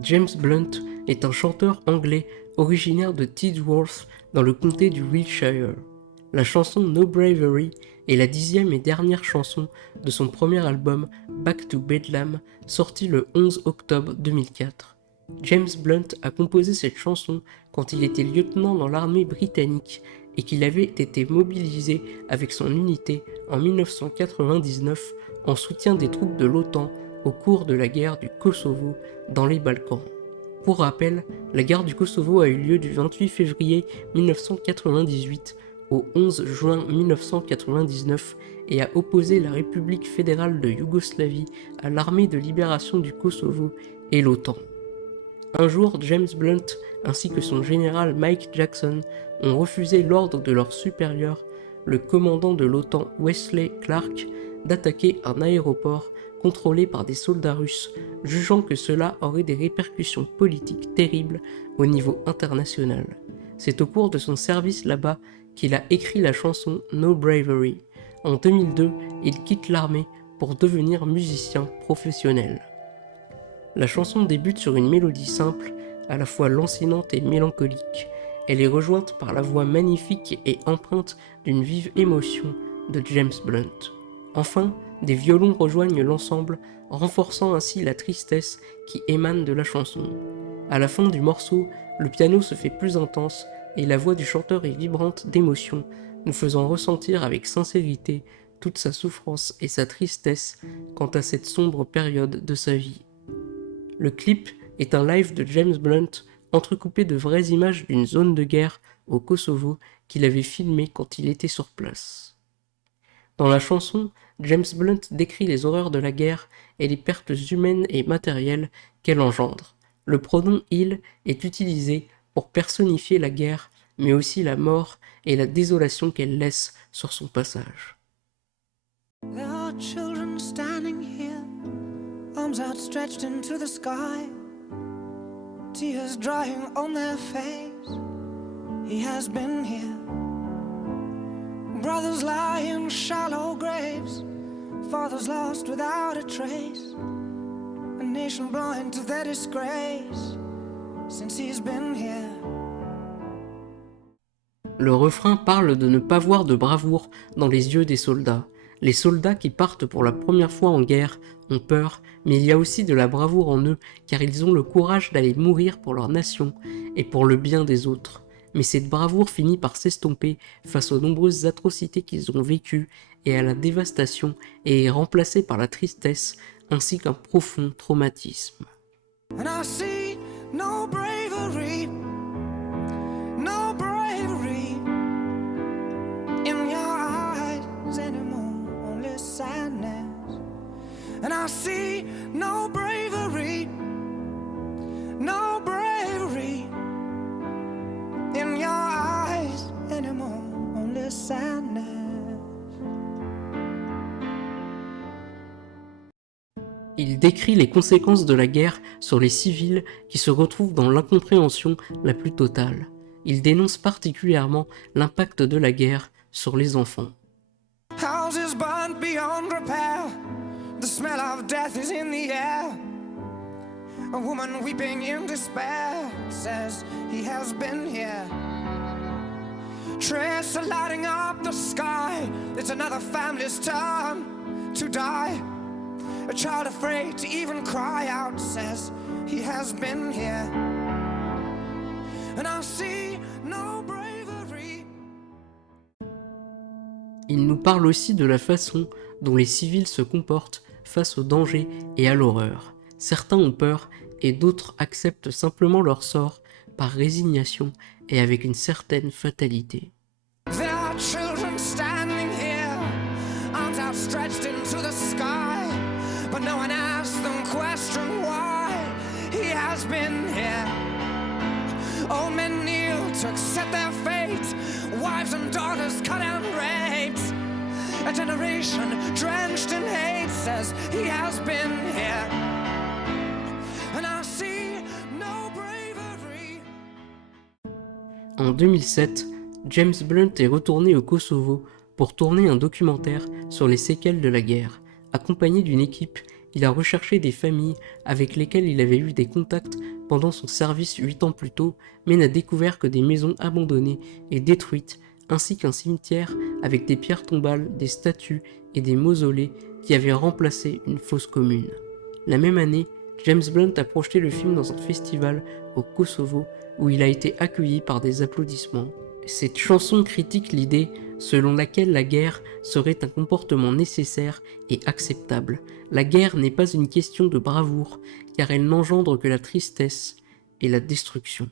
James Blunt est un chanteur anglais originaire de Tidworth dans le comté du Wiltshire. La chanson No Bravery est la 10e et dernière chanson de son premier album Back to Bedlam, sorti le 11 octobre 2004. James Blunt a composé cette chanson quand il était lieutenant dans l'armée britannique et qu'il avait été mobilisé avec son unité en 1999 en soutien des troupes de l'OTAN au cours de la guerre du Kosovo dans les Balkans. Pour rappel, la guerre du Kosovo a eu lieu du 28 février 1998 au 11 juin 1999 et a opposé la République fédérale de Yougoslavie à l'armée de libération du Kosovo et l'OTAN. Un jour, James Blunt ainsi que son général Mike Jackson ont refusé l'ordre de leur supérieur, le commandant de l'OTAN Wesley Clark, d'attaquer un aéroport contrôlé par des soldats russes, jugeant que cela aurait des répercussions politiques terribles au niveau international. C'est au cours de son service là-bas qu'il a écrit la chanson No Bravery. En 2002, il quitte l'armée pour devenir musicien professionnel. La chanson débute sur une mélodie simple, à la fois lancinante et mélancolique. Elle est rejointe par la voix magnifique et empreinte d'une vive émotion de James Blunt. Enfin, des violons rejoignent l'ensemble, renforçant ainsi la tristesse qui émane de la chanson. À la fin du morceau, le piano se fait plus intense et la voix du chanteur est vibrante d'émotion, nous faisant ressentir avec sincérité toute sa souffrance et sa tristesse quant à cette sombre période de sa vie. Le clip est un live de James Blunt entrecoupé de vraies images d'une zone de guerre au Kosovo qu'il avait filmé quand il était sur place. Dans la chanson, James Blunt décrit les horreurs de la guerre et les pertes humaines et matérielles qu'elle engendre. Le pronom « il » est utilisé pour personnifier la guerre, mais aussi la mort et la désolation qu'elle laisse sur son passage. There are children standing here, arms outstretched into the sky, tears drying on their face. He has been here. Brothers lie in shallow graves, fathers lost without a trace, a nation blind to their disgrace, since he's been here. Le refrain parle de ne pas voir de bravoure dans les yeux des soldats. Les soldats qui partent pour la première fois en guerre ont peur, mais il y a aussi de la bravoure en eux, car ils ont le courage d'aller mourir pour leur nation et pour le bien des autres. Mais cette bravoure finit par s'estomper face aux nombreuses atrocités qu'ils ont vécues et à la dévastation et est remplacée par la tristesse ainsi qu'un profond traumatisme. And I see no bravery, no bravery in your eyes anymore, only sadness. And I see no bravery, no bravery in your eyes anymore, only sadness. Il décrit les conséquences de la guerre sur les civils qui se retrouvent dans l'incompréhension la plus totale. Il dénonce particulièrement l'impact de la guerre sur les enfants. Houses burned beyond repair, the smell of death is in the air. A woman weeping in despair says he has been here. Trails are lighting up the sky, it's another family's turn to die. A child afraid to even cry out says he has been here. And I see no bravery. Il nous parle aussi de la façon dont les civils se comportent face au danger et à l'horreur. Certains ont peur et d'autres acceptent simplement leur sort par résignation et avec une certaine fatalité. There are children standing here, arms outstretched into the sky, but no one asks them question why he has been here. Old men kneel to accept their fate, wives and daughters cut and raped. A generation drenched in hate says he has been here. And I see no bravery. En 2007, James Blunt est retourné au Kosovo pour tourner un documentaire sur les séquelles de la guerre, accompagné d'une équipe il a recherché des familles avec lesquelles il avait eu des contacts pendant son service 8 ans plus tôt, mais n'a découvert que des maisons abandonnées et détruites, ainsi qu'un cimetière avec des pierres tombales, des statues et des mausolées qui avaient remplacé une fosse commune. La même année, James Blunt a projeté le film dans un festival au Kosovo où il a été accueilli par des applaudissements. Cette chanson critique l'idée selon laquelle la guerre serait un comportement nécessaire et acceptable. La guerre n'est pas une question de bravoure, car elle n'engendre que la tristesse et la destruction.